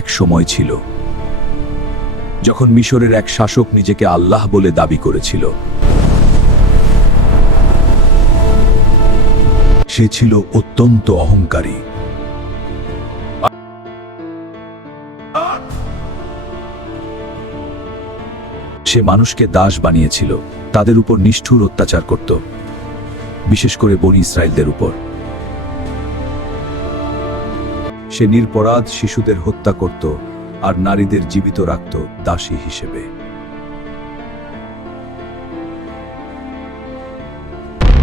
এক সময় ছিল যখন মিশরের এক শাসক নিজেকে আল্লাহ বলে দাবি করেছিল। সে ছিল অত্যন্ত অহংকারী। সে মানুষকে দাস বানিয়েছিল, তাদের উপর নিষ্ঠুর অত্যাচার করত, বিশেষ করে বনি ইসরায়েলদের উপর। সে নিরপরাধ শিশুদের হত্যা করত আর নারীদের জীবিত রাখত দাসী হিসেবে।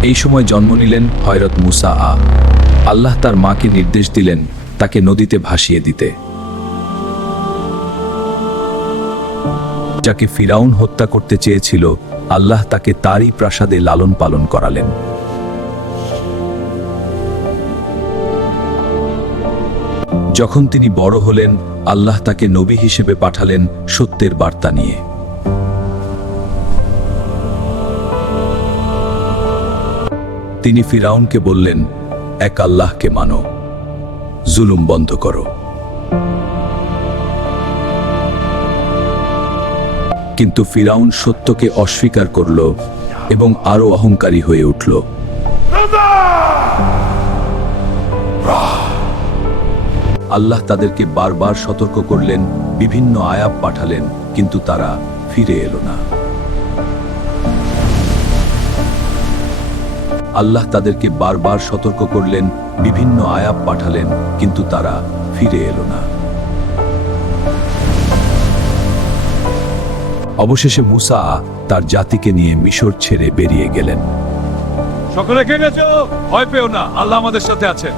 এই সময় জন্ম নিলেন হযরত মুসা। আল্লাহ তার মাকে নির্দেশ দিলেন তাকে নদীতে ভাসিয়ে দিতে। যাকে ফিরাউন হত্যা করতে চেয়েছিল, আল্লাহ তাকে তারই প্রাসাদে লালন পালন করালেন। যখন তিনি বড় হলেন, আল্লাহ তাকে নবী হিসেবে পাঠালেন সত্যের বার্তা নিয়ে। তিনি ফিরাউনকে বললেন, এক আল্লাহকে মানো, জুলুম বন্ধ করো। কিন্তু ফিরাউন সত্যকে অস্বীকার করল এবং আরো অহংকারী হয়ে উঠল। আল্লাহ তাদেরকে বারবার সতর্ক করলেন, বিভিন্ন আয়াত পাঠালেন, কিন্তু তারা ফিরে এলো না। আল্লাহ তাদেরকে বারবার সতর্ক করলেন, বিভিন্ন আয়াত পাঠালেন, কিন্তু তারা ফিরে এলো না। অবশেষে মুসা তার জাতিকে নিয়ে মিশর ছেড়ে বেরিয়ে গেলেন। সকলে কে গেছো? ভয় পেও না, আল্লাহ আমাদের সাথে আছেন।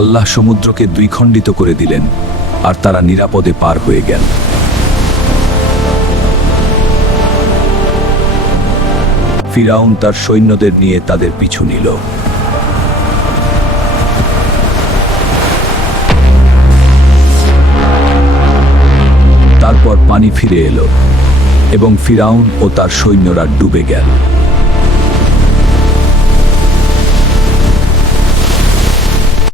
আল্লাহ সমুদ্রকে দুই খণ্ডিত করে দিলেন আর তারা নিরাপদে পার হয়ে গেল। ফিরাউন তার সৈন্যদের নিয়ে তাদের পিছু নিল। তারপর পানি ফিরে এলো এবং ফিরাউন ও তার সৈন্যরা ডুবে গেল।